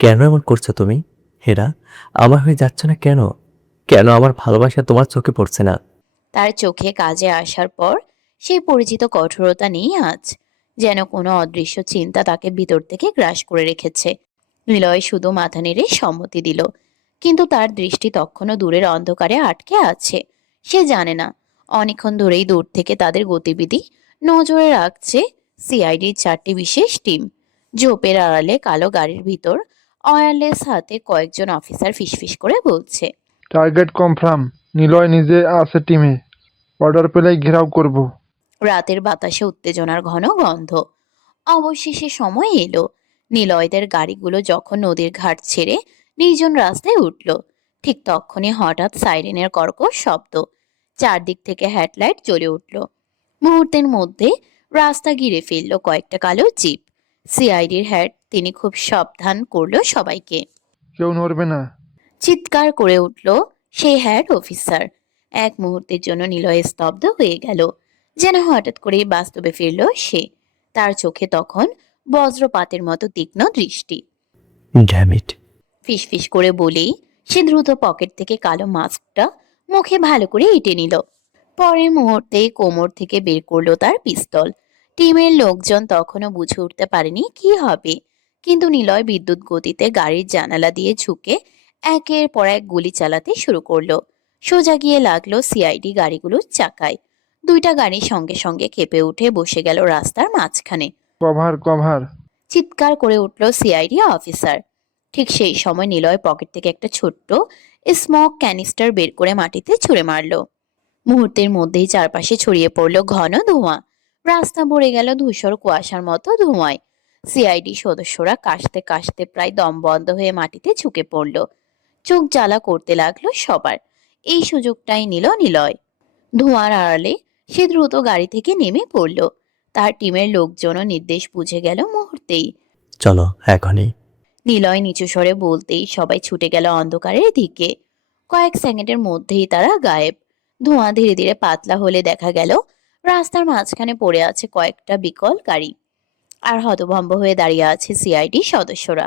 কেন এমন করছো তুমি? হেরা, আমার হয়ে যাচ্ছ না কেন? কেন আমার ভালোবাসা তোমার চোখে পড়ছে না? তার চোখে কাজে আসার পর সেই পরিচিত কঠোরতা নেই আজ। যেন কোনো অদৃশ্য চিন্তা তাকে ভিতর থেকে গ্রাস করে রেখেছে। নিলয় শুধু মাথা নেড়ে সম্মতি দিল, কিন্তু তার দৃষ্টি তখনও দূরের অন্ধকারে আটকে আছে। সে জানে না, অনেকক্ষণ ধরেই দূর থেকে তাদের গতিবিধি নজরে রাখছে সিআইডির 4টি বিশেষ টিম। জোপের আড়ালে কালো গাড়ির ভিতর ওয়্যারলেস হাতে কয়েকজন অফিসার ফিসফিস করে বলছে। Target confirm. নিলয় নিজে আছে টিমে। অর্ডার পেলেই ঘেরাও করব। রাতের বাতাসে উত্তেজনার ঘন গন্ধ। অবশেষে সময় এলো। নিলয়দের গাড়িগুলো যখন নদীর ঘাট ছেড়ে নির্জন রাস্তায় উঠল, ঠিক তখনই হঠাৎ সাইরেনের কর্কশ শব্দ। চারদিক থেকে হেডলাইট জ্বলে উঠল। মুহূর্তের মধ্যে রাস্তা ঘিরে ফেলল কয়েকটা কালো জিপ। সিআইডির হেড তিনি খুব সাবধান করলো সবাইকে। কেউ নড়বে না। চিৎকার করে উঠল সেই হেড অফিসার। এক মুহূর্তের জন্য নিলয় স্তব্ধ হয়ে গেল, যেন হঠাৎ করেই বাস্তবে ফিরল সে। তার চোখে তখন বজ্রপাতের মতো তীক্ষ্ণ দৃষ্টি। Damn it! ফিসফিস করে বলেই সে দ্রুত পকেট থেকে কালো মাস্কটা মুখে ভালো করে এঁটে নিল। পরের মুহূর্তেই কোমর থেকে বের করলো তার পিস্তল। টিমের লোকজন তখনও বুঝে উঠতে পারেনি কি হবে, কিন্তু নিলয় বিদ্যুৎ গতিতে গাড়ির জানালা দিয়ে ঝুঁকে একের পর এক গুলি চালাতে শুরু করলো। সোজা গিয়ে লাগলো সিআইডি গাড়িগুলোর চাকায়। দুইটা গাড়ি সঙ্গে সঙ্গে কেঁপে উঠে বসে গেল রাস্তার মাঝখানে। Cover cover. চিৎকার করে উঠল সিআইডি অফিসার। ঠিক সেই সময় নিলয় পকেট থেকে একটা ছোট্ট স্মোক ক্যানিস্টার বের করে মাটিতে ছুঁড়ে মারলো। মুহূর্তের মধ্যেই চারপাশে ছড়িয়ে পড়ল ঘন ধোঁয়া। রাস্তা ভরে গেল ধূসর কুয়াশার মতো ধোঁয়ায়। সিআইডি সদস্যরা কাশতে কাশতে প্রায় দম বন্ধ হয়ে মাটিতে ঝুঁকে পড়ল। চোখ জ্বালা করতে লাগলো সবার। এই সুযোগটাই নিল নিলয়। ধোঁয়ার আড়ালে সে দ্রুত গাড়ি থেকে নেমে পড়ল। তার টিমের লোকজনও নির্দেশ বুঝে গেল মুহূর্তেই। চলো এখনই। নিলয় নিচু স্বরে বলতেই সবাই ছুটে গেল অন্ধকারের দিকে। কয়েক সেকেন্ডের মধ্যেই তারা গায়েব। ধোঁয়া ধীরে ধীরে পাতলা হলে দেখা গেল রাস্তার মাঝখানে পড়ে আছে কয়েকটা বিকল গাড়ি। আর হতভম্ব হয়ে দাঁড়িয়ে আছে সিআইডি সদস্যরা।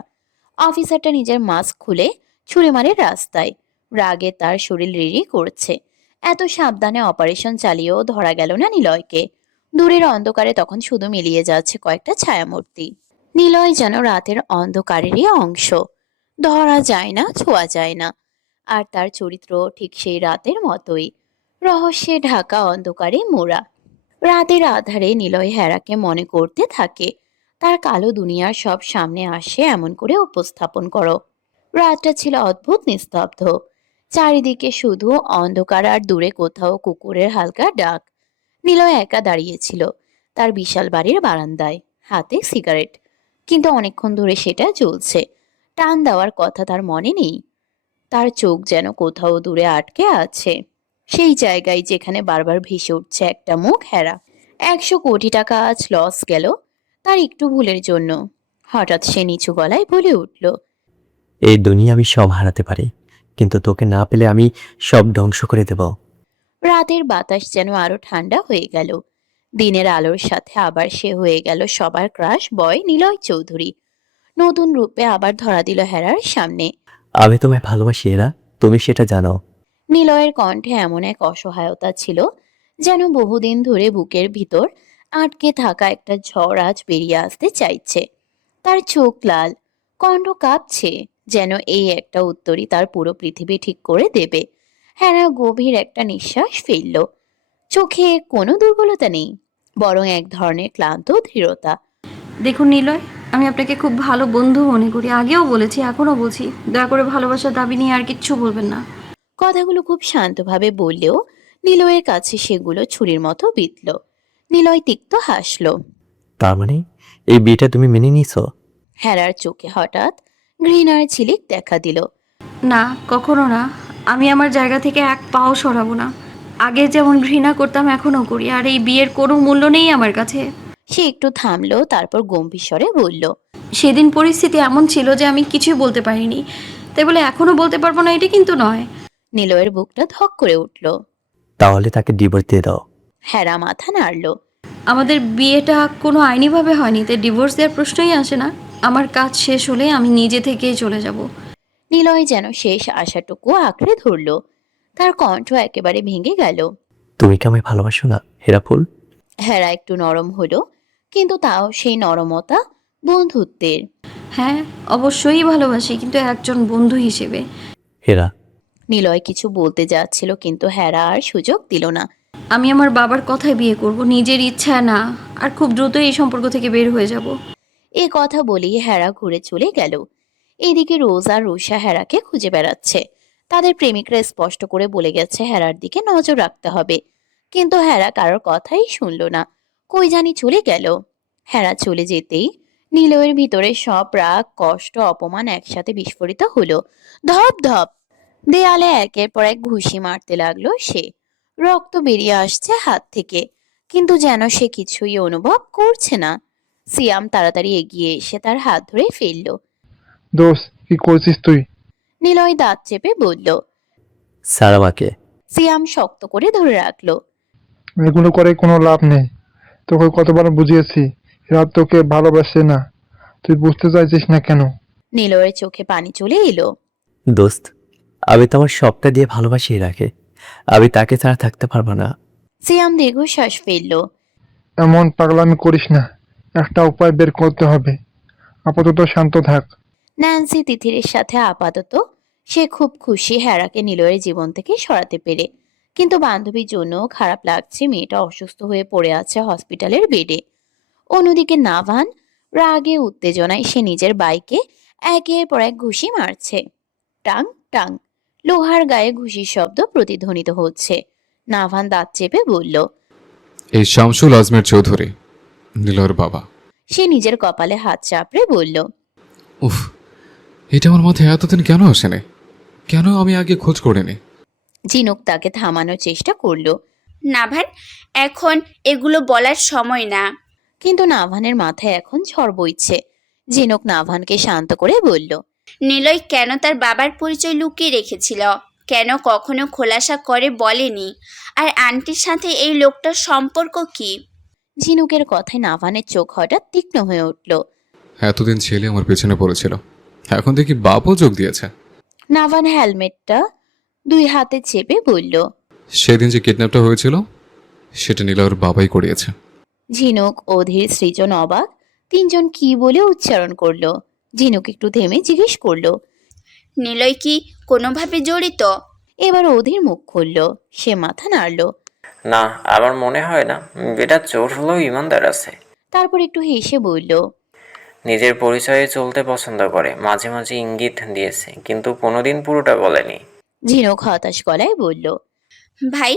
অফিসারটা নিজের মাস্ক খুলে ছুঁড়ে মারে রাস্তায়। রাগে তার শরীর রিরি করছে। এত সাবধানে অপারেশন চালিয়েও ধরা গেল না নিলয়কে। দূরের অন্ধকারে তখন শুধু মিলিয়ে যাচ্ছে কয়েকটা ছায়ামূর্তি। নিলয় যেন রাতের অন্ধকারেরই অংশ। ধরা যায় না, ছোঁয়া যায় না। আর তার চরিত্র ঠিক সেই রাতের মতোই, রহস্যে ঢাকা, অন্ধকারে মোড়া। রাতের আধারে নিলয় হেরাকে মনে করতে থাকে। তার কালো দুনিয়ার সব সামনে আসে এমন করে উপস্থাপন করো। রাতটা ছিল অদ্ভুত নিস্তব্ধ। চারিদিকে শুধু অন্ধকার, আর দূরে কোথাও কুকুরের হালকা ডাক। নিলয় একা দাঁড়িয়েছিল তার বিশাল বাড়ির বারান্দায়, হাতে সিগারেট। কিন্তু অনেকক্ষণ ধরে সেটা জ্বলছে। টান দেওয়ার কথা তার মনে নেই। তার চোখ যেন কোথাও দূরে আটকে আছে, সেই জায়গায় যেখানে বারবার ভেসে উঠছে একটা মুখ। হেরা, 100 কোটি টাকা আজ লস গেল তার একটু ভুলের জন্য। হঠাৎ সে নিচু গলায় বলে উঠল। এই দুনিয়া আমি সব হারাতে পারি, কিন্তু তোকে না পেলে আমি সব ধ্বংস করে দেব। রাতের বাতাস যেন আরো ঠান্ডা হয়ে গেল। দিনের আলোর সাথে আবার সে হয়ে গেল সবার ক্রাশ বয় নিলয় চৌধুরী। নতুন রূপে আবার ধরা দিল হেরার সামনে। আমি তোমায় ভালোবাসি এরা, তুমি সেটা জানো। নিলয়ের কণ্ঠে এমন এক অসহায়তা ছিল, যেন বহুদিন ধরে বুকের ভিতর আটকে থাকা একটা ঝড় আজ বেরিয়ে আসতে চাইছে। তার চোখ লাল, কণ্ঠ কাঁপছে, যেন এই একটা উত্তরই তার পুরো পৃথিবী ঠিক করে দেবে। হ্যাঁ, গভীর একটা নিঃশ্বাস ফেলল। চোখে কোনো দুর্বলতা নেই, বরং এক ধরনের ক্লান্ত দৃঢ়তা। দেখুন নিলয়, আমি আপনাকে খুব ভালো বন্ধু মনে করি, আগেও বলেছি এখনও বলছি। দয়া করে ভালোবাসার দাবি নিয়ে আর কিচ্ছু বলবেন না। কথাগুলো খুব শান্তভাবে বললেও নিলয়ের কাছে সেগুলো ছুরির মতো বিঁধল। নিলয় তিক্ত হাসল। তার মানে এই বিয়েটা তুমি মেনে নিয়েছো? হেরার চোখে হঠাৎ ঘৃণার ঝিলিক দেখা দিল। না, কখনো না। আমি আমার জায়গা থেকে এক পাও সরাবো না। আগে যেমন ঘৃণা করতাম এখনও করি, আর এই বিয়ের কোনো মূল্য নেই আমার কাছে। সে একটু থামলো, তারপর গম্ভীর স্বরে বলল। সেদিন পরিস্থিতি এমন ছিল যে আমি কিছুই বলতে পারিনি, তাই বলে এখনও বলতে পারবো না এটা কিন্তু নয়। নিলয়ের বুকটা ধক করে উঠল। তাহলে তাকে ডিভোর্স দিয়ে দাও। হেরা মাথা নাড়ল। আমাদের বিয়েটা কোনো আইনিভাবে হয়নি, তাই ডিভোর্স দেওয়ার প্রশ্নই আসে না। আমার কাজ শেষ হলে আমি নিজে থেকেই চলে যাব। নিলয় যেন শেষ আশাটুকু আঁকড়ে ধরল। তার কণ্ঠ একেবারে ভেঙে গেল। তুমি কি আমায় ভালোবাসো না হীরা ফুল? হেরা একটু নরম হলো, কিন্তু তাও সেই নরমতা বন্ধুত্বের। হ্যাঁ, অবশ্যই ভালোবাসি, কিন্তু একজন বন্ধু হিসেবে। হীরা, নিলয় কিছু বলতে যাচ্ছিল, কিন্তু হেরা আর সুযোগ দিল না। আমি আমার বাবার কথায় বিয়ে করব, নিজের ইচ্ছা না। আর খুব দ্রুত এই সম্পর্ক থেকে বের হয়ে যাব। এ কথা বলেই হেরা ঘুরে চলে গেল। এদিকে রোজ আর রুষা হেরাকে খুঁজে বেড়াচ্ছে। তাদের প্রেমিকরা স্পষ্ট করে বলে গেছে হেরার দিকে নজর রাখতে হবে, কিন্তু হেরা কারোর কথাই শুনল না। কই জানি চলে গেল। হেরা চলে যেতেই নিলয়ের ভিতরে সব রাগ, কষ্ট, অপমান একসাথে বিস্ফোরিত হলো। ধপ ধপ দেয়ালে একের পর এক ঘুষি মারতে লাগলো সে। রক্ত বেরিয়ে আসছে হাত থেকে, কিন্তু যেন সে কিছুই অনুভব করছে না। সিয়াম তাড়াতাড়ি এগিয়ে এসে তার হাত ধরে ফেলল। দোস্ত, কি করছিস তুই? নিলয় দাঁত চেপে বলল। স্যার আমাকে। সিয়াম শক্ত করে ধরে রাখলো। এগুলো করে কোনো লাভ নেই। তোকে কতবার বুঝিয়েছি, এরা তোকে ভালোবাসে না। তুই বুঝতে চাইছিস না কেন? নিলয়ের চোখে পানি চলে এলো। দোস্ত, আমি তো আমার সবটা দিয়ে ভালোবাসি হীরাকে। আমি তাকে ছাড়া থাকতে পারবো না। সিয়াম দীর্ঘশ্বাস ফেলল। এমন পাগলামি করিস না, একটা উপায় বের করতে হবে। আপাতত শান্ত থাক। ন্যান্সি তিথিরের সাথে আপাতত সে খুব খুশি হেরাকে নিলয়ের জীবন থেকে সরাতে পেরে, কিন্তু বান্ধবীর জন্য খারাপ লাগছে মেয়েটা অসুস্থ হয়ে পড়ে আছে হসপিটালের বেডে। অন্যদিকে নাভান রাগে উত্তেজনায় সে নিজের বাইকে একের পর এক ঘুষি মারছে। টাং টাং লোহার গায়ে ঘুষির শব্দ প্রতিধ্বনিত হচ্ছে। নাভান দাঁত চেপে বলল। এই শামসুল আজমের চৌধুরী, নীলয়ের বাবা। সে নিজের কপালে হাত চাপড়ে বলল। উফ, এটা আমার মাথায় এতদিন কেন আসেনি? কেন আমি আগে খোঁজ করিনি? ঝিনুক তাকে থামানোর চেষ্টা করলো, নাভান, এখন এগুলো বলার সময় না। কিন্তু নাভানের মাথায় এখন ঝড় বইছে। ঝিনুক নাভানকে শান্ত করে বলল। নিলয় কেন তার বাবার পরিচয় লুকিয়ে রেখেছিল? কেন কখনো খোলাসা করে বলেনি? আর আন্টির সাথে এই লোকটার সম্পর্ক কি? ঝিনুকের কথায় নাভানের চোখ হঠাৎ তীক্ষ্ণ হয়ে উঠল। এতদিন ছেলে আমার পেছনে পড়েছিল, এখন দেখি বাপও যোগ দিয়েছে। নাভান হেলমেটটা দুই হাতে চেপে বলল। সেদিন যে কিডন্যাপটা হয়েছিল সেটা নীলয়ের বাবাই করিয়েছে। ঝিনুক, অধীর, সৃজন অবাক তিনজন কি বলে উচ্চারণ করলো। ঝিনুক একটু থেমে জিজ্ঞেস করলো। নিলয় কি কোনোভাবে জড়িত? এবার অধীর মুখ খুলল। সে মাথা নাড়ল। না, আমার মনে হয় না। বেটা চোর হলেও ইমানদার আছে। তারপর একটু হেসে বলল। নিজের পরিচয়ে চলতে পছন্দ করে, মাঝে মাঝে ইঙ্গিত দিয়েছে, কিন্তু কোনোদিন পুরোটা বলেনি। ঝিনুক হতাশ গলায় বলল। ভাই,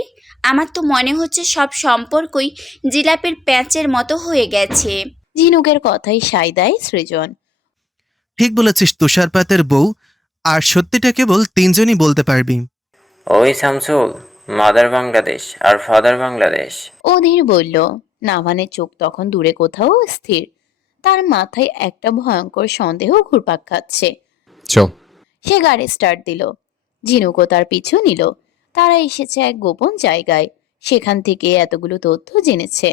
আমার তো মনে হচ্ছে সব সম্পর্কই জিলাপির প্যাঁচের মতো হয়ে গেছে। ঝিনুকের কথাই সায় দেয় সৃজন। ঠিক বলেছিস তুষারপাতের বউ, আর সত্যিটা কেবল তিনজনই বলতে পারবি। ওই শামসুল, মাদার বাংলাদেশ আর ফাদার বাংলাদেশ। অধীর বলল। নাভানের চোখ তখন দূরে কোথাও স্থির। তার মাথায় একটা ভয়ঙ্কর সন্দেহ ঘুরপাক খাচ্ছে। চল। সে গাড়ি স্টার্ট দিল। ঝিনুকও তার পিছু নিল। তারা এসেছে এক গোপন জায়গায়। সেখান থেকে এতগুলো তথ্য জেনেছে।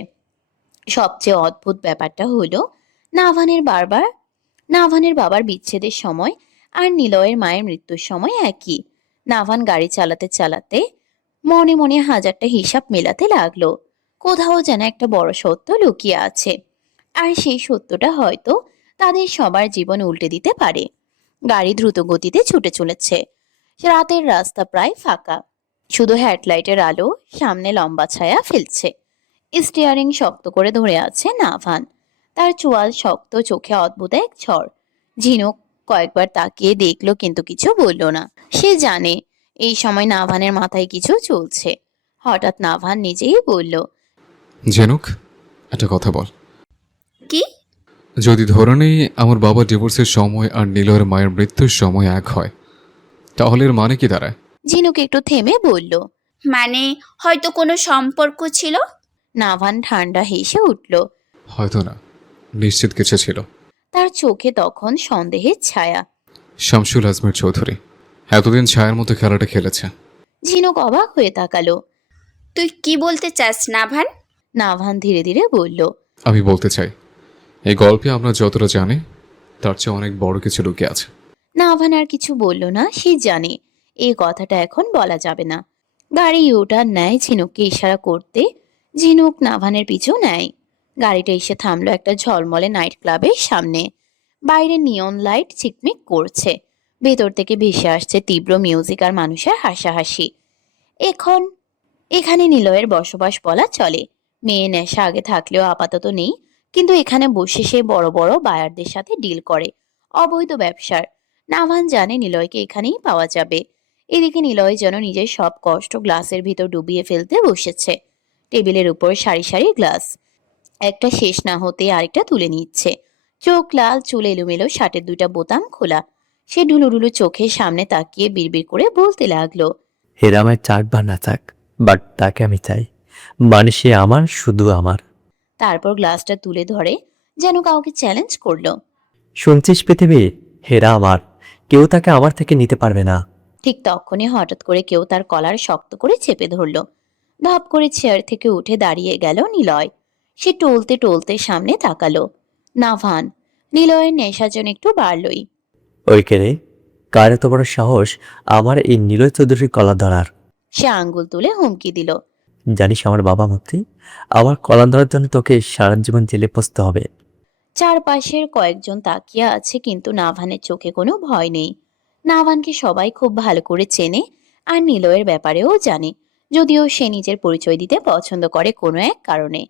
সবচেয়ে অদ্ভুত ব্যাপারটা হলো নাভানের বাবার বিচ্ছেদের সময় আর নিলয়ের মায়ের মৃত্যুর সময় একই। নাভান গাড়ি চালাতে চালাতে মনে মনে হাজারটা হিসাব মেলাতে লাগলো। কোথাও যেন একটা বড় সত্য লুকিয়ে আছে, আর সেই সত্যটা হয়তো তাদের সবার জীবন উল্টে দিতে পারে। গাড়ি দ্রুত গতিতে ছুটে চলেছে। রাতের রাস্তা প্রায় ফাঁকা, শুধু হেডলাইটের আলো সামনে লম্বা ছায়া ফেলছে। স্টিয়ারিং শক্ত করে ধরে আছে নাভান। তার চোয়াল শক্ত, চোখে অদ্ভুত এক ঝড়। ঝিনুক কয়েকবার তাকিয়ে দেখলো, কিন্তু কিছু বলল না। সে জানে এই সময় নাভানের মাথায় কিছু চলছে। হঠাৎ নাভান নিজেই বলল। ঝিনুক, একটা কথা বল। কি? যদি ধরে নেই আমার বাবা ডিভোর্সের সময় আর নীলয়ের মায়ের মৃত্যুর সময় এক হয়, তাহলে এর মানে কি দাঁড়ায়? ঝিনুক একটু থেমে বলল। মানে হয়তো কোনো সম্পর্ক ছিল? নাভান ঠান্ডা হেসে উঠল। হয়তো না, নিশ্চিত কিছু ছিল। তার চোখে তখন সন্দেহের ছায়া। শামসুল আজমের চৌধুরী এতদিন ছায়ার মতো খেলাটা খেলেছে। ঝিনুক অবাক হয়ে তাকালো। তুই কি বলতে চাস নাভান? নাভান ধীরে ধীরে বলল, আমি বলতে চাই এই গল্পে আমরা যতটা জানি তার চেয়ে অনেক বড় কিছু লুকিয়ে আছে। নাভান আর কিছু বলল না, সে জানে এই কথাটা এখন বলা যাবে না। গাড়ি ইউটার্ন নেয় ঝিনুককে ইশারা করতে। ঝিনুক নাভানের পিছু নেয়। গাড়িটা এসে থামলো একটা ঝলমলে নাইট ক্লাবের সামনে। বাইরে নিয়ন লাইট ঝিকমিক করছে। ভেতর থেকে ভেসে আসছে তীব্র মিউজিক আর মানুষের হাসাহাসি। এখন এখানে নিলয়ের বসবাস বলা চলে। মেয়ে নেশা আগে থাকলেও আপাতত নেই, কিন্তু এখানে বসে সে বড় বড় বায়ারদের সাথে ডিল করে অবৈধ ব্যবসার। নাভান জানে নিলয়কে এখানেই পাওয়া যাবে। এদিকে নিলয় যেন নিজের সব কষ্ট গ্লাসের ভিতর ডুবিয়ে ফেলতে বসেছে। টেবিলের উপর সারি সারি গ্লাস, একটা শেষ না হতে আরেকটা তুলে নিচ্ছে। চোখ লাল, চুল এলোমেলো, শার্টের দুইটা বোতাম খোলা। সে ঢুলুঢুলু চোখের সামনে তাকিয়ে বিড়বিড় করে বলতে লাগলো, হেরা আমায় চাক বা না চাক, বাট তাকে আমি চাই। মানে সে আমার, শুধু আমার। তারপর গ্লাসটা তুলে ধরে যেন কাউকে চ্যালেঞ্জ করলো। শুনছিস পৃথিবী, হেরা আমার, কেউ তাকে আমার থেকে নিতে পারবে না। ঠিক তখনই হঠাৎ করে কেউ তার কলার শক্ত করে চেপে ধরলো। ধপ করে চেয়ার থেকে উঠে দাঁড়িয়ে গেল নিলয়। সে টলতে টলতে সামনে তাকালো। নাভান। নিলয়ের নেশা যেন একটু বাড়লই। ওই কেড়ে, কার এত বড় সাহস আমার এই নীলয় চৌধুরীর কলা ধরার? সে আঙ্গুল তুলে হুমকি দিল। জানিস আমার বাবা মুক্তি, আমার কলা ধরার জন্য তোকে সারা জীবন জেলে পচতে হবে। চারপাশের কয়েকজন তাকিয়ে আছে, কিন্তু নাভানের চোখে কোনো ভয় নেই। নাভানকে সবাই খুব ভালো করে চেনে, আর নিলয়ের ব্যাপারেও জানে। যদিও সে নিজের পরিচয় দিতে পছন্দ করে কোনো এক কারণে,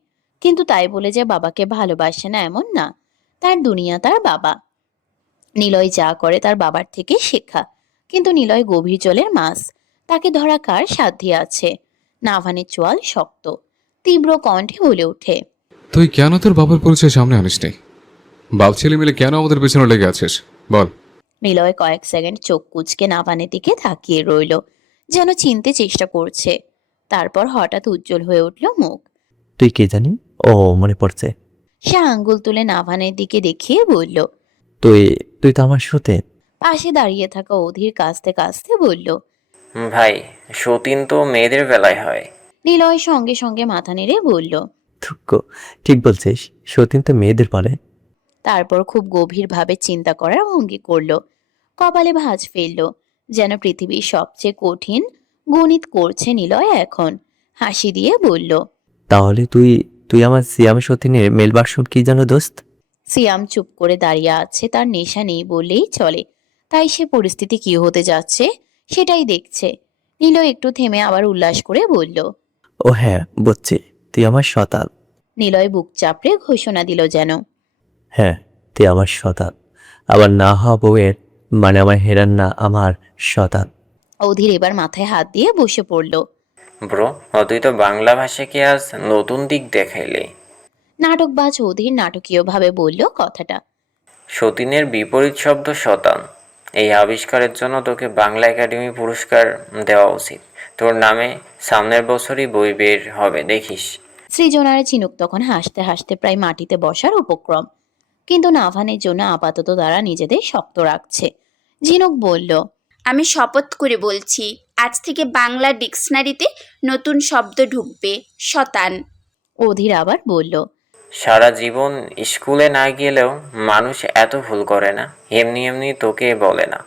কিন্তু তাই বলে যে বাবাকে ভালোবাসে না এমন না। তার দুনিয়া তার বাবা। নিলয় যা করে তার বাবার থেকে শেখা। কিন্তু নিলয় গভীর জলের মাছ, তাকে ধরা কার সাধ্যে আছে? নাভানের চোয়াল শক্ত, তীব্র কণ্ঠে বলে ওঠে, তুই কেন তোর বাবার পরিচয় সামনে আনিসনি? বাপ ছেলে মিলে কেন আমাদের পেছনে লেগে আছিস বল? নিলয় কয়েক সেকেন্ড চোখ কুঁচকে নাভানের দিকে তাকিয়ে রইল, যেন চিনতে চেষ্টা করছে। তারপর হঠাৎ উজ্জ্বল হয়ে উঠল মুখ। তুই কে জানি? ও, মনে পড়ছে। সে আঙ্গুল তুলে নাভানের দিকে দেখিয়ে বলল। তুই তুই তো আমার সাথে। পাশে দাঁড়িয়ে থাকা অধীর কাঁচতে কাঁচতে বলল। ভাই, সতীন তো মেয়েদের বেলায় হয়। নিলয় সঙ্গে সঙ্গে মাথা নেড়ে বলল। থুক্কো, ঠিক বলছিস, সতীন তো মেয়েদের বলে। তারপর খুব গভীরভাবে চিন্তা করার ভঙ্গি করল। কপালে ভাঁজ ফেলল, যেন পৃথিবীর সবচেয়ে কঠিন গণিত করছে নিলয় এখন। হাসি দিয়ে বলল। তাহলে তুই তুই আমার সিয়াম সতীনের মেল ভার্সন কি জানো দোস্ত? সিয়াম চুপ করে দাঁড়িয়ে আছে, তার নেশা নেই বললেই চলে। তাই সে পরিস্থিতি কি হতে যাচ্ছে সেটাই দেখছে। নিলয় একটু থেমে আবার উল্লাস করে বলল। ও হ্যাঁ, বুঝছি, তুই আমার সতাল। নিলয় বুক চাপড়ে ঘোষণা দিল যেন। হ্যাঁ, তুই আমার সতাল। আবার না হওয়া বউয়ের, মানে আমার হেরান না, আমার সতাল। অধীর এবার মাথায় হাত দিয়ে বসে পড়ল। ব্রো, তুই তো বাংলা ভাষাকে আজ নতুন দিক দেখাইলি। নাটকবাজ অধীর নাটকীয়ভাবে বলল কথাটা। সতীনের বিপরীত শব্দ শতান। এই আবিষ্কারের জন্য তোকে বাংলা একাডেমি পুরস্কার দেওয়া উচিত। তোর নামে সামনের বছরই বই বের হবে, দেখিস। সৃজন আর ঝিনুক তখন হাসতে হাসতে প্রায় মাটিতে বসার উপক্রম, কিন্তু নাভানের জন্য আপাতত তারা নিজেদের শক্ত রাখছে। ঝিনুক বলল। আমি শপথ করে বলছি, আজ থেকে বাংলা ডিকশনারিতে নতুন শব্দ ঢুকবে, শতান। অধীর আবার বলল। সারা জীবন স্কুলে না গেলেও মানুষ এত ভুল করে না। এমনি এমনি তোকে বলে না।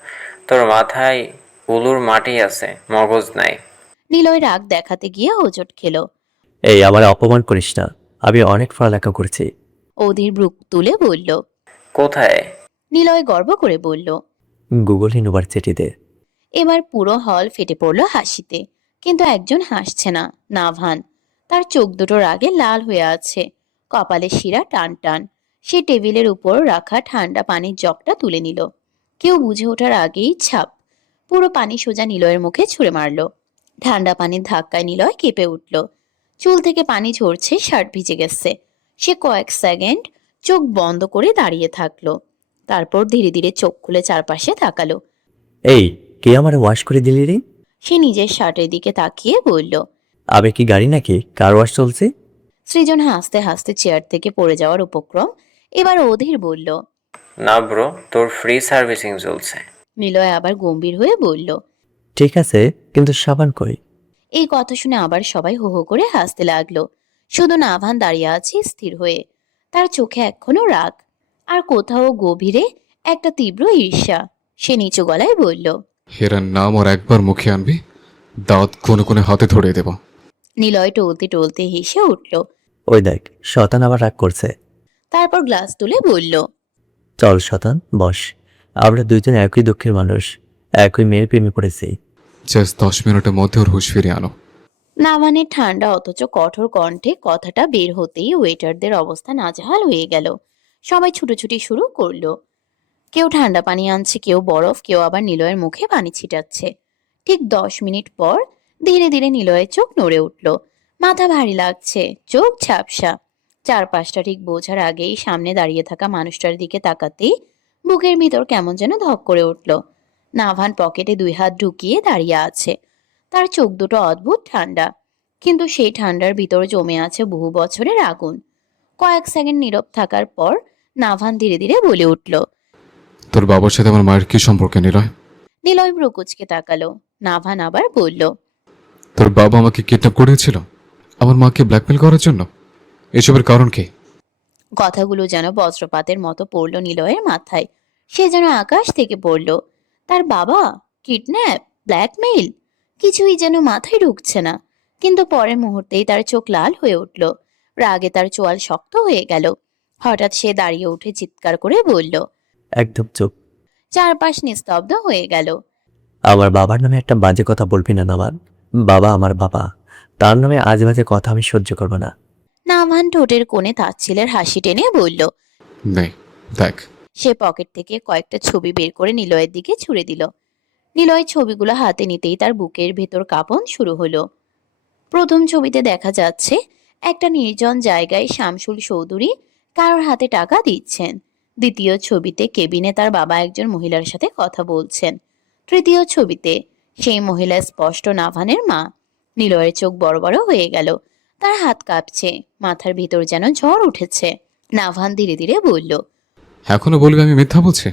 তোর মাথায় উলুর মাটি আছে, মগজ নাই। নিলয় রাগ দেখাতে গিয়ে হোঁচট খেল। এই, আমার অপমান করিস না, আমি অনেক পড়ালেখা করেছি। অধীর ব্রুক তুলে বলল। কোথায়? নিলয় গর্ব করে বলল। গুগল ইউনিভার্সিটিতে। এবার পুরো হল ফেটে পড়ল হাসিতে, কিন্তু একজন হাসছে না, নাভান। তার চোখ দুটো রাগে লাল হয়ে আছে, কপালে শিরা টান টান। সে টেবিলের উপর রাখা ঠান্ডা পানির জগটা তুলে নিল। কেউ বুঝে ওঠার আগেই ছাপ পুরো পানি সোজা নিলয়ের মুখে ছুঁড়ে মারল। ঠান্ডা পানির ধাক্কায় নিলয় কেঁপে উঠল। চুল থেকে পানি ঝরছে, শার্ট ভিজে গেছে। সে কয়েক সেকেন্ড চোখ বন্ধ করে দাঁড়িয়ে থাকলো। তারপর ধীরে ধীরে চোখ খুলে চারপাশে তাকালো। এই, কে আমার ওয়াশ করে দিলি রে? সে নিজের শার্টের দিকে তাকিয়ে বলল। আবে কি গাড়ি নাকি কার ওয়াশ চলছে? সৃজন হাসতে হাসতে চেয়ার থেকে পড়ে যাওয়ার উপক্রম। এবার অধীর বলল। না ব্রো, তোর ফ্রি সার্ভিসিং চলছে। নিলয় আবার গম্ভীর হয়ে বলল। ঠিক আছে, কিন্তু সাবান কই? এই কথা শুনে আবার সবাই হো হো করে হাসতে লাগলো। শুধু নাভান দাঁড়িয়ে আছে স্থির হয়ে, তার চোখে এখনো রাগ, আর কোথাও গভীরে একটা তীব্র ঈর্ষা। সে নিচু গলায় বলল। হেরার নাম আর একবার মুখে আনবি, দাঁত কোনে কোনে হাতে ধরিয়ে দেব। নিলয় টলতে টলতে হেসে উঠল। ওই দেখ, শতান আবার রাগ করছে। তারপর গ্লাস তুলে বলল। চল শতান, বস। আমরা দুইজন একই দুঃখের মানুষ, একই মেয়ের প্রেমে পড়েছি। জাস্ট 10 মিনিটের মধ্যে ওর হুঁশ ফিরিয়ে আনো। নাভানের ঠান্ডা অথচ কঠোর কণ্ঠে কথাটা বের হতেই ওয়েটারদের অবস্থা নাজেহাল হয়ে গেল। সবাই ছুটোছুটি শুরু করলো। কেউ ঠান্ডা পানি আনছে, কেউ বরফ, কেউ আবার নিলয়ের মুখে পানি ছিটাচ্ছে। ঠিক 10 মিনিট পর ধীরে ধীরে নিলয়ের চোখ নড়ে উঠল। মাথা ভারী লাগছে, চোখ ঝাপসা। চারপাশটা ঠিক বোঝার আগেই সামনে দাঁড়িয়ে থাকা মানুষটার দিকে তাকাতেই বুকের ভিতর কেমন যেন ধক করে উঠল। নাভান পকেটে 2 হাত ঢুকিয়ে দাঁড়িয়ে আছে। তার চোখ দুটো অদ্ভুত ঠান্ডা, কিন্তু সেই ঠান্ডার ভিতর জমে আছে বহু বছরের আগুন। কয়েক সেকেন্ড নীরব থাকার পর নাভান ধীরে ধীরে বলে উঠল। তোর বাবার সাথে আমার মায়ের কি সম্পর্ক নিলয়? নিলয় ব্রুকুচকে তাকালো। নাভান আবার বলল। তোর বাবা আমাকে কিডন্যাপ করেছিল আমার মাকে ব্ল্যাকমেল করার জন্য। এসবের কারণ কি? কথাগুলো যেন বজ্রপাতের মতো পড়ল নিলয়ের মাথায়। সে যেন আকাশ থেকে পড়ল। তার বাবা কিডন্যাপ, ব্ল্যাকমেইল, কিছুই যেন মাথায় ঢুকছে না। কিন্তু পরের মুহূর্তেই তার চোখ লাল হয়ে উঠল। রাগে তার চোয়াল শক্ত হয়ে গেল। হঠাৎ সে দাঁড়িয়ে উঠে চিৎকার করে বলল। একদম চুপ। চারপাশ নিস্তব্ধ হয়ে গেল। আমার বাবার নামে একটা বাজে কথা বলবি না নামান। বাবা আমার বাবা, তার নামে আজে বাজে কথা আমি সহ্য করব না। নাভান ঠোঁটের কোণে তাচ্ছিলের হাসি টেনে বলল। নেই, দেখ। সে পকেট থেকে কয়েকটা ছবি বের করে নিলয়ের দিকে ছুড়ে দিল। নিলয় ছবিগুলো হাতে নিতেই তার বুকের ভেতর কাঁপন শুরু হলো। প্রথম ছবিতে দেখা যাচ্ছে একটা নির্জন জায়গায় শামসুল চৌধুরী কারোর হাতে টাকা দিচ্ছেন। দ্বিতীয় ছবিতে কেবিনে তার বাবা একজন মহিলার সাথে কথা বলছেন। তৃতীয় ছবিতে সেই মহিলা স্পষ্ট নাভানের মা। নিলয়ের চোখ বড় বড় হয়ে গেল। তার হাত কাঁপছে, মাথার ভিতর যেন ঝড় উঠেছে। নাভান ধীরে ধীরে বলল। এখনো বলবি আমি মিথ্যা বলছি?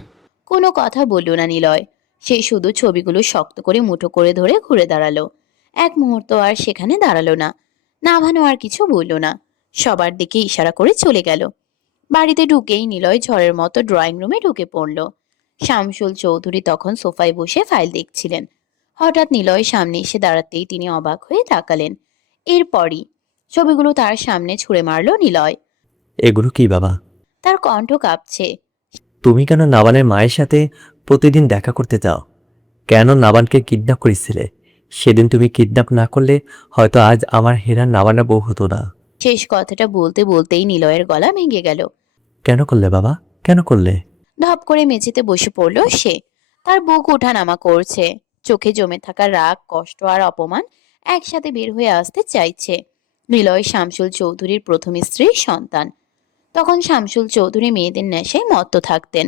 কোনো কথা বলল না নিলয়। সে শুধু ছবিগুলো শক্ত করে মুঠো করে ধরে ঘুরে দাঁড়ালো। এক মুহূর্ত আর সেখানে দাঁড়ালো না। নাভানো আর কিছু বলল না, সবার দিকে ইশারা করে চলে গেল। বাড়িতে ঢুকেই নিলয় ঝড়ের মতো ড্রয়িং রুমে ঢুকে পড়ল। শামসুল চৌধুরী তখন সোফায় বসে ফাইল দেখছিলেন। হঠাৎ নিলয় সামনে এসে দাঁড়াতেই তিনি অবাক হয়ে তাকালেন। এরপরই ছবিগুলো তার সামনে ছুঁড়ে মারল নিলয়। এগুলো কি বাবা? তার কণ্ঠ কাঁপছে। তুমি কেন নাবানের মায়ের সাথে প্রতিদিন দেখা করতে যাও? কেন নাবানকে কিডন্যাপ করেছিলে? সেদিন তুমি কিডন্যাপ না করলে হয়তো আজ আমার হেরার নাবানা বউ হতো না। শেষ কথাটা বলতে বলতেই নিলয়ের গলা ভেঙে গেল। কেন করলে বাবা, কেন করলে? ধপ করে মেঝেতে বসে পড়ল সে। তার বুক ওঠানামা করছে। চোখে জমে থাকা রাগ, কষ্ট আর অপমান একসাথে বের হয়ে আসতে চাইছে। নিলয় শামসুল চৌধুরীর প্রথম স্ত্রীর সন্তান। তখন শামসুল চৌধুরী মেয়েদের নেশায় মত্ত থাকতেন।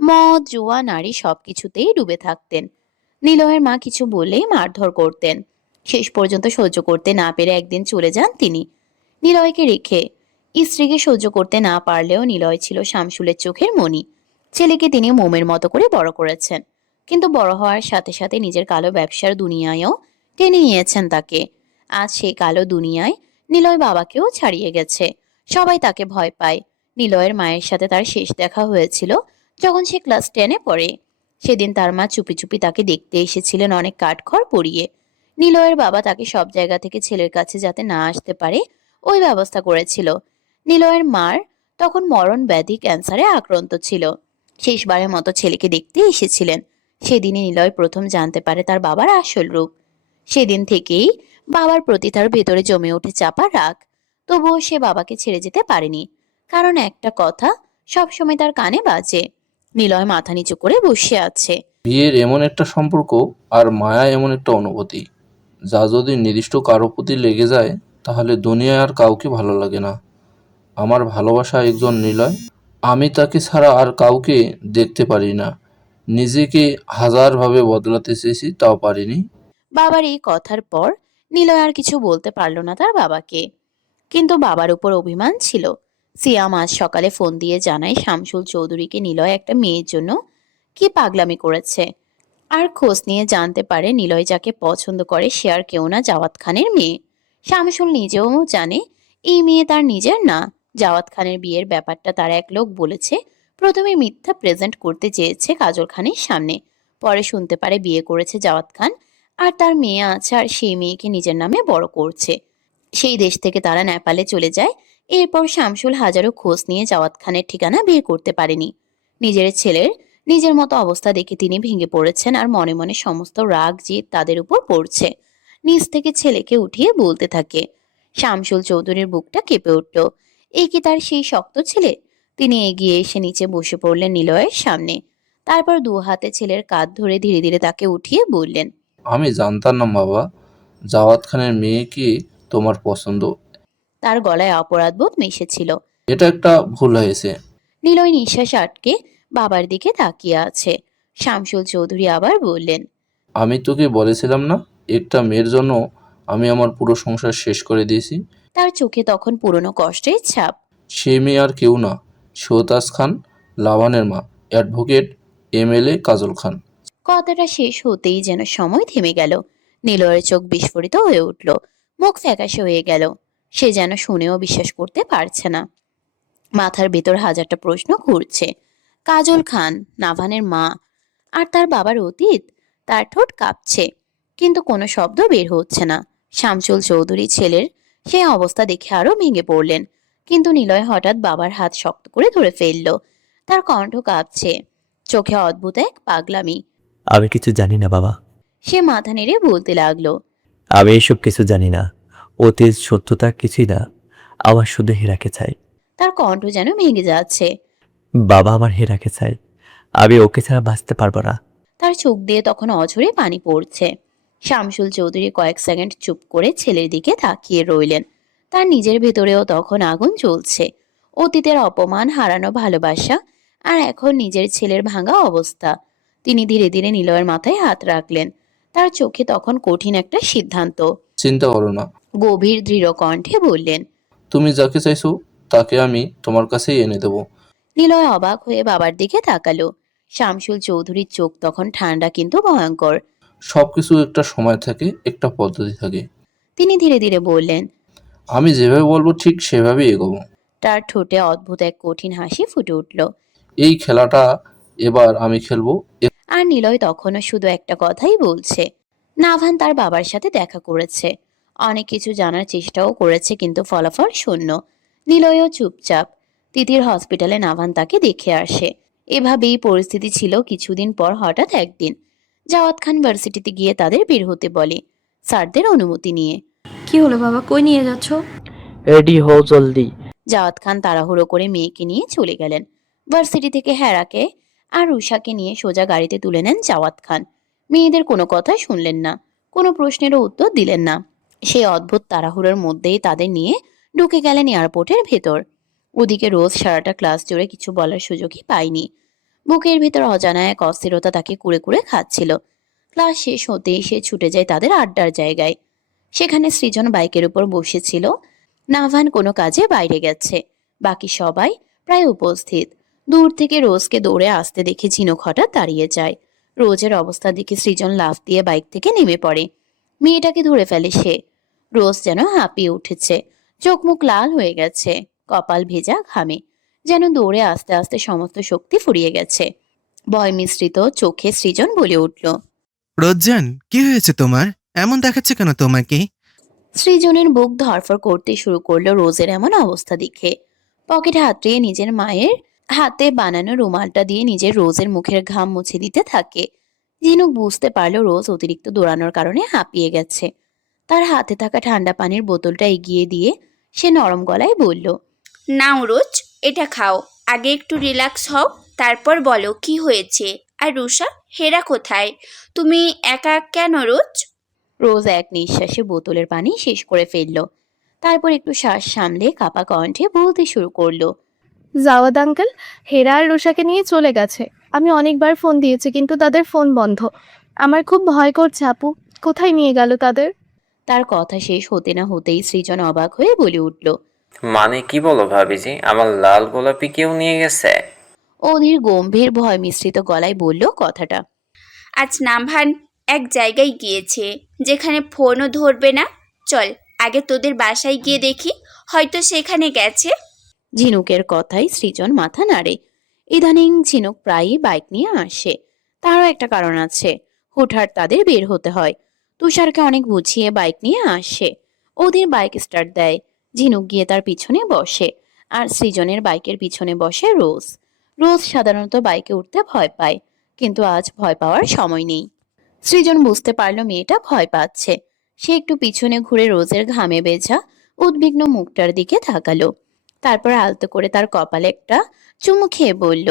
মদ, জুয়া, নারী সবকিছুতেই ডুবে থাকতেন। নিলয়ের মা কিছু বললেই মারধর করতেন। শেষ পর্যন্ত সহ্য করতে না পেরে একদিন চলে যান তিনি, নিলয়কে রেখে। স্ত্রীকে সহ্য করতে না পারলেও নিলয় ছিল শামসুলের চোখের মণি। ছেলেকে তিনি মোমের মতো করে বড় করেছেন, কিন্তু বড় হওয়ার সাথে সাথে নিজের কালো ব্যবসার দুনিয়ায়ও টেনে নিয়েছেন তাকে। আজ সেই কালো দুনিয়ায় নিলয় বাবাকেও ছাড়িয়ে গেছে। সবাই তাকে ভয় পায়। নিলয়ের মায়ের সাথে তার শেষ দেখা হয়েছিল যখন সে ক্লাস 10-এ পড়ে। সেদিন তার মা চুপি চুপি তাকে দেখতে এসেছিলেন অনেক কাঠখড় পরিয়ে। নিলয়ের বাবা তাকে সব জায়গা থেকে ছেলের কাছে যাতে না আসতে পারে ওই ব্যবস্থা করেছিল। নিলয়ের মার তখন মরণ ব্যাধি ক্যান্সারে আক্রান্ত ছিল। শেষবারের মতো ছেলেকে দেখতে এসেছিলেন। সেদিনই নিলয় প্রথম জানতে পারে তার বাবার আসল রূপ। সেদিন থেকেই বাবার প্রতি তার ভেতরে জমে ওঠে চাপা রাগ। তবুও সে বাবাকে ছেড়ে যেতে পারেনি, কারণ একটা কথা সবসময় তার কানে বাজে। নিলয় মাথা নিচু করে বসে আছে। বিয়ের এমন একটা সম্পর্ক আর মায়া এমন একটা অনুভূতি, যা যদি নির্দিষ্ট কারো প্রতি লেগে যায় তাহলে দুনিয়ায় আর কাউকে ভালো লাগে না। আমার ভালোবাসা একজন নিলয়, আমি তাকে ছাড়া আর কাউকে দেখতে পারি না। নিজেকে হাজারভাবে বদলাতে চেয়েছি, তাও পারিনি। বাবার এই কথার পর নিলয় আর কিছু বলতে পারল না তার বাবাকে। কিন্তু বাবার উপর অভিমান ছিল। সিয়াম আজ সকালে ফোন দিয়ে জানায় শামসুল চৌধুরীকে নিলয় একটা মেয়ের জন্য কি পাগলামি করেছে। আর খোঁজ নিয়ে জানতে পারে নিলয় যাকে পছন্দ করে সে আর কেউ না, জাওয়াত খানের মেয়ে। শামসুল নিজেও জানে এই মেয়ে তার নিজের না। জাওয়াত খানের বিয়ের ব্যাপারটা তার এক লোক বলেছে। প্রথমে মিথ্যা প্রেজেন্ট করতে চেয়েছে কাজল খানের সামনে, পরে শুনতে পারে বিয়ে করেছে জাওয়াত খান, আর তার মেয়ে আছে, আর সেই মেয়েকে নিজের নামে বড় করছে। সেই দেশ থেকে তারা নেপালে চলে যায়। এরপর শামসুল হাজারো খোঁজ নিয়ে জাওয়াত খানের ঠিকানা বের করতে পারেনি। নিজের ছেলের নিজের মতো অবস্থা দেখে তিনি ভেঙে পড়েছেন, আর মনে মনে সমস্ত রাগ জিদ তাদের উপর পড়ছে। নিজ থেকে ছেলেকে উঠিয়ে বলতে থাকে। শামসুল চৌধুরীর বুকটা কেঁপে উঠল। এই কি তার সেই শক্ত ছেলে? তিনি এগিয়ে এসে নিচে বসে পড়লেন নিলয়ের সামনে। তারপর দু হাতে ছেলের কাঁধ ধরে ধীরে ধীরে তাকে উঠিয়ে বললেন, আমি জানতাম না বাবা, জাওয়াত খানের মেয়ে কি তোমার পছন্দ। তার গলায় অপরাধবোধ মিশেছিল। এটা একটা ভুল হয়েছে। নিলয় নিঃশ্বাস আটকে বাবার দিকে তাকিয়ে আছে। শামসুল চৌধুরী আবার বললেন, আমি তোকে বলেছিলাম না, একটা মেয়ের জন্য আমি আমার পুরো সংসার শেষ করে দিয়েছি। তার চোখে তখন পুরনো কষ্টের ছাপ। সে মেয়ে আর কেউ না, শোতাজ খান, লাভানের মা, অ্যাডভোকেট এমএলএ কাজল খান। কথাটা শেষ হতেই যেন সময় থেমে গেল। নিলয়ের চোখ বিস্ফোরিত হয়ে উঠল, মুখ ফ্যাকাশে হয়ে গেল। সে যেন শুনেও বিশ্বাস করতে পারছে না। মাথার ভেতর হাজারটা প্রশ্ন ঘুরছে। কাজল খান, নাভানের মা, আর তার বাবার অতীত। তার ঠোঁট কাঁপছে, কিন্তু কোনো শব্দ বের হচ্ছে না। শামসুল চৌধুরী ছেলের সেই অবস্থা দেখে আরো ভেঙে পড়লেন। কিন্তু নিলয় হঠাৎ বাবার হাত শক্ত করে ধরে ফেলল। তার কণ্ঠ কাঁপছে, চোখে অদ্ভুত এক পাগলামি। আমি কিছু জানি না বাবা। সে মাথা নেড়ে বলতে লাগলো, আমি এসব কিছু জানি না। অতীত সত্যতা কিছুই না। আমার শুধু হীরাকে চাই। তার কণ্ঠ যেন ভেঙে যাচ্ছে। বাবা আমার হীরাকে চাই। আমি ওকে ছাড়া বাঁচতে পারবো না। তার চোখ দিয়ে তখন অঝরে পানি পড়ছে। শামসুল চৌধুরী কয়েক সেকেন্ড চুপ করে ছেলের দিকে তাকিয়ে রইলেন। তার নিজের ভেতরেও তখন আগুন জ্বলছে। অতীতের অপমান, হারানো ভালোবাসা, আর এখন নিজের ছেলের ভাঙা অবস্থা। তিনি ধীরে ধীরে নিলয়ের মাথায় হাত রাখলেন। তার চোখে তখন কঠিন একটা সিদ্ধান্ত। চিন্তা করো না, গভীর দৃঢ় কণ্ঠে বললেন। তুমি যাকে চাইছো তাকে আমি তোমার কাছেই এনে দেবো। নিলয় অবাক হয়ে বাবার দিকে তাকালো। শামসুল চৌধুরীর চোখ তখন ঠান্ডা কিন্তু ভয়ঙ্কর। সবকিছু একটা সময় থাকে, একটা পদ্ধতি থাকে। তিনি ধীরে ধীরে বললেন। আমি যেভাবে বলবো ঠিক সেভাবেই এগোবো। তার ঠোঁটে অদ্ভুত এক কঠিন হাসি ফুটে উঠল। এই খেলাটা এবার আমি খেলবো। আর নিলয় তখনও শুধু একটা কথাই বলছে। নাভান তার বাবার সাথে দেখা করেছে, অনেক কিছু জানার চেষ্টাও করেছে, কিন্তু ফলাফল শূন্য। নিলয়ও চুপচাপ। তিতির হসপিটালে নাভান তাকে দেখে আসে। এভাবেই পরিস্থিতি ছিল। কিছুদিন পর হঠাৎ একদিন জাওয়াত খান ভার্সিটিতে গিয়ে তাদের বের হতে বলে, স্যারদের অনুমতি নিয়ে। কি হলো বাবা, কই নিয়ে যাচ্ছ? রেডি হও জলদি। জাওয়াত খান তাড়াহুড়ো করে মেয়েকে নিয়ে চলে গেলেন। ভার্সিটি থেকে হেরাকে আর রুষাকে নিয়ে সোজা গাড়িতে তুলে নেন জাওয়াত খান। মেয়েদের কোনো কথা শুনলেন না, কোনো প্রশ্নেরও উত্তর দিলেন না। সেই অদ্ভুত তাড়াহুড়োর মধ্যেই তাদের নিয়ে ঢুকে গেলেন এয়ারপোর্টের ভেতর। ওদিকে রোজ সারাটা ক্লাস জুড়ে কিছু বলার সুযোগই পায়নি। বুকের ভেতর অজানা এক অস্থিরতা তাকে কুড়ে কুড়ে খাচ্ছিল। ক্লাস শেষ হতেই সে ছুটে যায় তাদের আড্ডার জায়গায়। সেখানে সৃজন বাইকের উপর বসেছিল। নাভান কোনো কাজে বাইরে গেছে। বাকি সবাই প্রায় উপস্থিত। দূর থেকে রোজকে দৌড়ে আসতে দেখে ঝিনুক হঠাৎ দাঁড়িয়ে যায়। রোজের অবস্থা দেখে সৃজন লাফ দিয়ে বাইক থেকে নেমে পড়ে। মেয়েটাকে ধরে ফেলে সে। রোজ যেন হাঁপিয়ে উঠেছে, চোখ মুখ লাল হয়ে গেছে, কপাল ভেজা ঘামে, যেন দৌড়ে আস্তে আস্তে সমস্ত শক্তি ফুরিয়ে গেছে। ভয় মিশ্রিত চোখে সৃজন বলে উঠল, রোজান, কি হয়েছে তোমার? এমন দেখাচ্ছে কেন তোমাকে? সৃজনের বুক ধরফর করতে শুরু করলো রোজের এমন অবস্থা দেখে। পকেটে হাত দিয়ে নিজের মায়ের হাতে বানানো রুমালটা দিয়ে নিজের রোজের মুখের ঘাম মুছে দিতে থাকে। ঝিনুক বুঝতে পারলো রোজ অতিরিক্ত দৌড়ানোর কারণে হাঁপিয়ে গেছে। তার হাতে থাকা ঠান্ডা পানির বোতলটা এগিয়ে দিয়ে সে নরম গলায় বলল, নাও রোজ, এটা খাও। আগে একটু রিল্যাক্স হও, তারপর বলো কি হয়েছে। আর রুষা, হেরা কোথায়? তুমি একা কেন রোজ? রোজ এক নিঃশ্বাসে বোতলের পানি শেষ করে ফেলল। তারপর একটু শ্বাস সামলে কাপা কণ্ঠে বলতে শুরু করলো, জাওয়াদ আঙ্কেল হেরা আর রুষাকে নিয়ে চলে গেছে। আমি অনেকবার ফোন দিয়েছি কিন্তু তাদের ফোন বন্ধ। আমার খুব ভয় করছে আপু, কোথায় নিয়ে গেল তাদের? তার কথা শেষ হতে না হতেই সৃজন অবাক হয়ে বলে উঠল, মানে কি বলো ভাবিজি, আমার লাল গোলাপি কেউ নিয়ে গেছে? অধীর গম্ভীর ভয় মিশ্রিত গলায় বলল কথাটা। আজ নাভান এক জায়গায় গিয়েছে যেখানে ফোনও ধরবে না। চল আগে তোদের বাসায় গিয়ে দেখি, হয়তো সেখানে গেছে। ঝিনুকের কথায় সৃজন মাথা নাড়ে। ইদানিং ঝিনুক প্রায়ই বাইক নিয়ে আসে। তারও একটা কারণ আছে, হুটহাট তাদের বের হতে হয়। তুষারকে অনেক বুঝিয়ে বাইক নিয়ে আসে। ওদের বাইক স্টার্ট দেয়, ঝিনুক গিয়ে তার পিছনে বসে। আর সৃজনের বাইকের পিছনে বসে রোজ। রোজ সাধারণত বাইকে উঠতে ভয় পায়, কিন্তু আজ ভয় পাওয়ার সময় নেই। সৃজন বুঝতে পারল মেয়েটা ভয় পাচ্ছে। সে একটু পিছনে ঘুরে রোজের ঘামে ভেজা উদ্বিগ্ন মুখটার দিকে তাকালো। তারপর আলতো করে তার কপালে একটা চুমু খেয়ে বলল,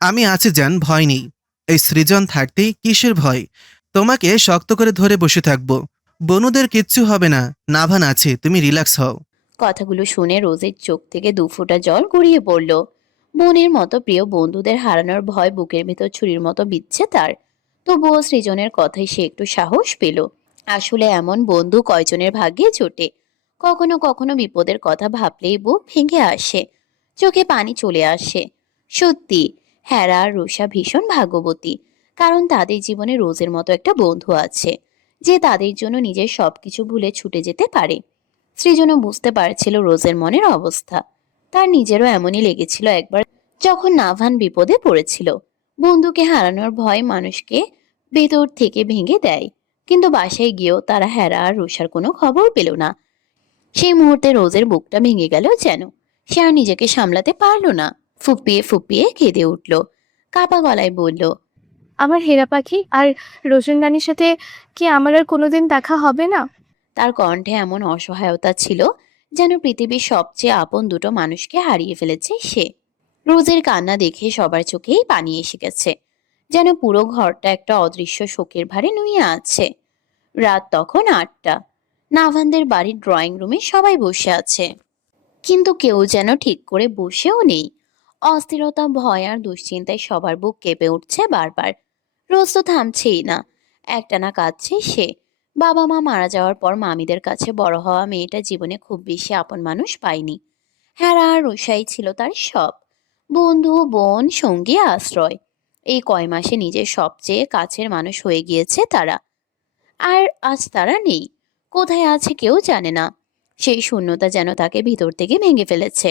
আমি আছি জান, ভয় নেই। এই সৃজন থাকতেই কিসের ভয়? তোমাকে শক্ত করে ধরে বসে থাকবো। বনুদের কিচ্ছু হবে না, নাভান আছে, তুমি রিল্যাক্স হও। কথাগুলো শুনে রোজের চোখ থেকে দুফোঁটা জল গড়িয়ে পড়ল। বোনের মতো প্রিয় বন্ধুদের হারানোর ভয় বুকের ভেতর ছুরির মতো বিচ্ছে তার। তবুও সৃজনের কথায় সে একটু সাহস পেল। আসলে এমন বন্ধু কয়জনের ভাগ্যে জোটে। কখনো কখনো বিপদের কথা ভাবলেই বুক ভেঙে আসে, চোখে পানি চলে আসে। সত্যি, হেরা আর রুষা ভীষণ ভাগ্যবতী, কারণ তাদের জীবনে রোজের মতো একটা বন্ধু আছে, যে তাদের জন্য নিজের সবকিছু ভুলে ছুটে যেতে পারে। সৃজনও বুঝতে পারছিল রোজের মনের অবস্থা। তার নিজেরও এমনই লেগেছিল একবার, যখন নাভান বিপদে পড়েছিল। বন্ধুকে হারানোর ভয় মানুষকে ভেতর থেকে ভেঙে দেয়। কিন্তু বাসায় গিয়েও তারা হেরা আর রুষার কোনো খবর পেল না। সেই মুহূর্তে রোজের বুকটা ভেঙে গেল যেন। সে আর নিজেকে সামলাতে পারল না, ফুপিয়ে ফুপিয়ে কেঁদে উঠল। কাপা গলায় বলল, আমার হেরা পাখি আর রোশন রানীর সাথে কি আমার আর কোনোদিন দেখা হবে না? তার কণ্ঠে এমন অসহায়তা ছিল যেন পৃথিবীর সবচেয়ে আপন দুটো মানুষকে হারিয়ে ফেলেছে সে। রোজের কান্না দেখে সবার চোখেই পানি এসে গেছে, যেন পুরো ঘরটা একটা অদৃশ্য শোকের ভারে নুয়ে আছে। রাত তখন 8টা। নাভানদের বাড়ির ড্রয়িং রুমে সবাই বসে আছে, কিন্তু কেউ যেন ঠিক করে বসেও নেই। অস্থিরতা, ভয় আর দুশ্চিন্তায় সবার বুক কেঁপে উঠছে বারবার। রোজ তো থামছেই না, একটানা কাঁদছে সে। বাবা মা মারা যাওয়ার পর মামিদের কাছে বড় হওয়া মেয়েটা জীবনে খুব বেশি আপন মানুষ পায়নি। হেরা আর রুষাই ছিল তার সব, বন্ধু, বোন, সঙ্গী, আশ্রয়। এই কয় মাসে নিজের সবচেয়ে কাছের মানুষ হয়ে গিয়েছে তারা। আর আজ তারা নেই, কোথায় আছে কেউ জানে না। সেই শূন্যতা যেন তাকে ভিতর থেকে ভেঙে ফেলেছে।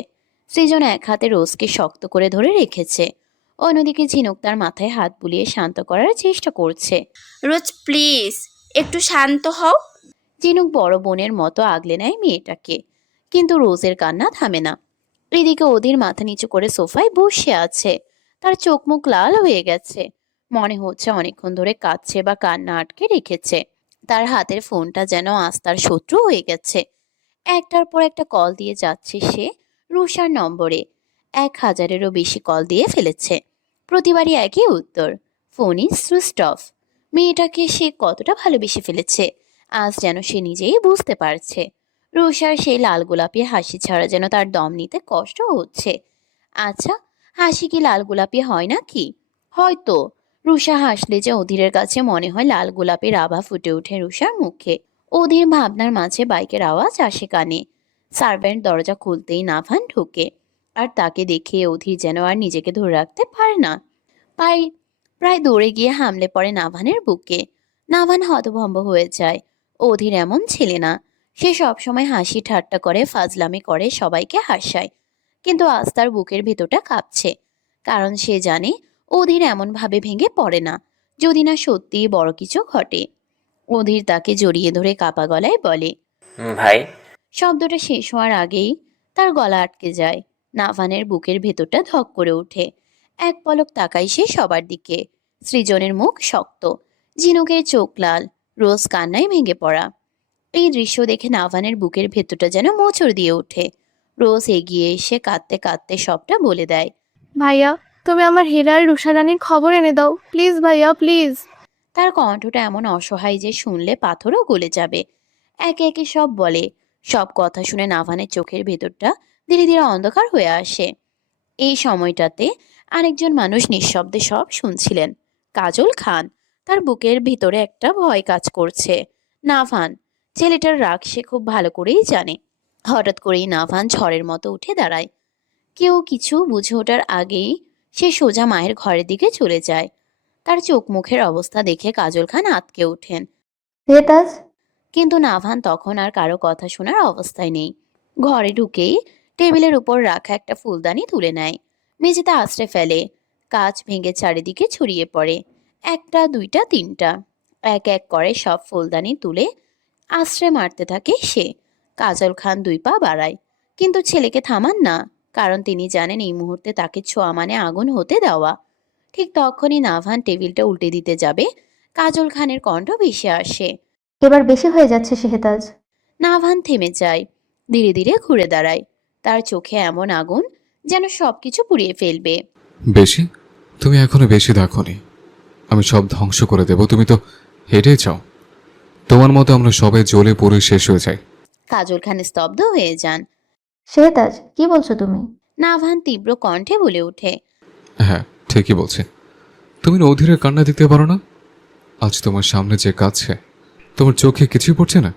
সৃজন এক হাতে রোজকে শক্ত করে ধরে রেখেছে, অন্যদিকে ঝিনুক তার মাথায় হাত বুলিয়ে শান্ত করার চেষ্টা করছে। রোজ প্লিজ একটু শান্ত হও। ঝিনুক বড় বোনের মতো আগলে নেয় মেয়েটাকে, কিন্তু রোজের কান্না থামে না। এদিকে অধীর মাথা নিচু করে সোফায় বসে আছে, তার চোখ মুখ লাল হয়ে গেছে। মনে হচ্ছে অনেকক্ষণ ধরে কাঁদছে বা কান্না আটকে রেখেছে। তার হাতের ফোনটা যেন আজ তার শত্রু হয়ে গেছে। একটার পর একটা কল দিয়ে যাচ্ছে সে রুষার নম্বরে। 1000-এরও বেশি কল দিয়ে ফেলেছে, প্রতিবারই একই উত্তর, ফোন ইজ সুইচড অফ। মেয়েটাকে সে কতটা ভালোবেসে ফেলেছে আজ যেন সে নিজেই বুঝতে পারছে। রুষার সেই লাল গোলাপি হাসি ছাড়া যেন তার দম নিতে কষ্ট হচ্ছে। আচ্ছা, হাসি কি লাল গোলাপি হয় নাকি? হয়তো। রুষা হাসলে যে অধীরের কাছে মনে হয় লাল গোলাপের আভা ফুটে ওঠে রুষার মুখে। অধীর ভাবনার মাঝে বাইকের আওয়াজ আসে কানে। সার্ভেন্ট দরজা খুলতেই নাভান ঢোকে, আর তাকে দেখে অধীর যেন আর নিজেকে ধরে রাখতে পারে না। পাই প্রায় দৌড়ে গিয়ে হামলে পড়ে নাভানের বুকে। নাভান হতভম্ব হয়ে যায়। অধীর এমন ছেলে না, সে সবসময় হাসি ঠাট্টা করে, ফাজলামি করে, সবাইকে হাসায়। কিন্তু আজ তার বুকের ভেতরটা কাঁপছে, কারণ সে জানে অধীর এমন ভাবে ভেঙে পড়ে না যদি না সত্যিই বড় কিছু ঘটে। অধীর তাকে জড়িয়ে ধরে কাপা গলায় বলে, ভাই। শব্দটা শেষ হওয়ার আগেই তার গলা আটকে যায়। নাভানের বুকের ভেতরটা ধক করে ওঠে। এক পলক তাকায় সে সবার দিকে। সৃজনের মুখ শক্ত, ঝিনুকের চোখ লাল, রোজ কান্নায় ভেঙে পড়া। এই দৃশ্য দেখে নাভানের বুকের ভেতরটা যেন মোচড় দিয়ে ওঠে। রোজ এগিয়ে এসে কাঁদতে কাঁদতে সবটা বলে দেয়। ভাইয়া, তুমি আমার হেরা আর রুষা রানীর খবর এনে দাও প্লিজ ভাইয়া, প্লিজ। তার কণ্ঠটা এমন অসহায় যে শুনলে পাথরও গলে যাবে। একে একে সব বলে। সব কথা শুনে নাভানের চোখের ভেতরটা ধীরে ধীরে অন্ধকার হয়ে আসে। এই সময়টাতে আরেকজন মানুষ নিঃশব্দে সব শুনছিলেন, কাজল খান। তার বুকের ভিতরে একটা ভয় কাজ করছে। নাভান, ছেলেটার রাগ সে খুব ভালো করেই জানে। হঠাৎ করেই নাভান ঝড়ের মতো উঠে দাঁড়ায়। কেউ কিছু বুঝে ওঠার আগেই সে সোজা মায়ের ঘরের দিকে চলে যায়। তার চোখ মুখের অবস্থা দেখে কাজল খান আঁতকে ওঠেন, কিন্তু নাভান তখন আর কারো কথা শোনার অবস্থায় নেই। ঘরে ঢুকেই টেবিলের উপর রাখা একটা ফুলদানি তুলে নেয়, মেঝেতে আছড়ে ফেলে। কাঁচ ভেঙে চারিদিকে ছড়িয়ে পড়ে। একটা, দুইটা, তিনটা, এক এক করে সব ফুলদানি তুলে আছড়ে মারতে থাকে সে। কাজল খান 2 পা বাড়ায়, কিন্তু ছেলেকে থামান না, কারণ তিনি জানেন এই মুহূর্তে তাকে ছোঁয়া মানে আগুন হতে দেওয়া। ঠিক তখনই নাভান টেবিলটা উল্টে দিতে যাবে, কাজল খানের কণ্ঠ ভেসে আসে। এবার বেশি হয়ে যাচ্ছে শেহতাজ। নাভান থেমে যায়, ধীরে ধীরে ঘুরে দাঁড়ায়। তার চোখে এমন আগুন যেন সবকিছু পুড়িয়ে ফেলবে। বেশি? তুমি এখনো বেশি দেখোনি। আমি সব ধ্বংস করে দেব, তুমি তো হেঁটেই চাও। তোমার মতো আমরা সবাই জ্বলে পুড়ে শেষ হয়ে যাই। কাজল খান স্তব্ধ হয়ে যান। শেহতাজ, কি বলছো তুমি? নাভান তীব্র কণ্ঠে বলে ওঠে। হ্যাঁ, ঠিকই বলছে। তুমি না অধীরে কান্না দিতে পারো না? আজ তোমার সামনে যে কাঁদছে, তোমার চোখে কিছুই পড়ছে না?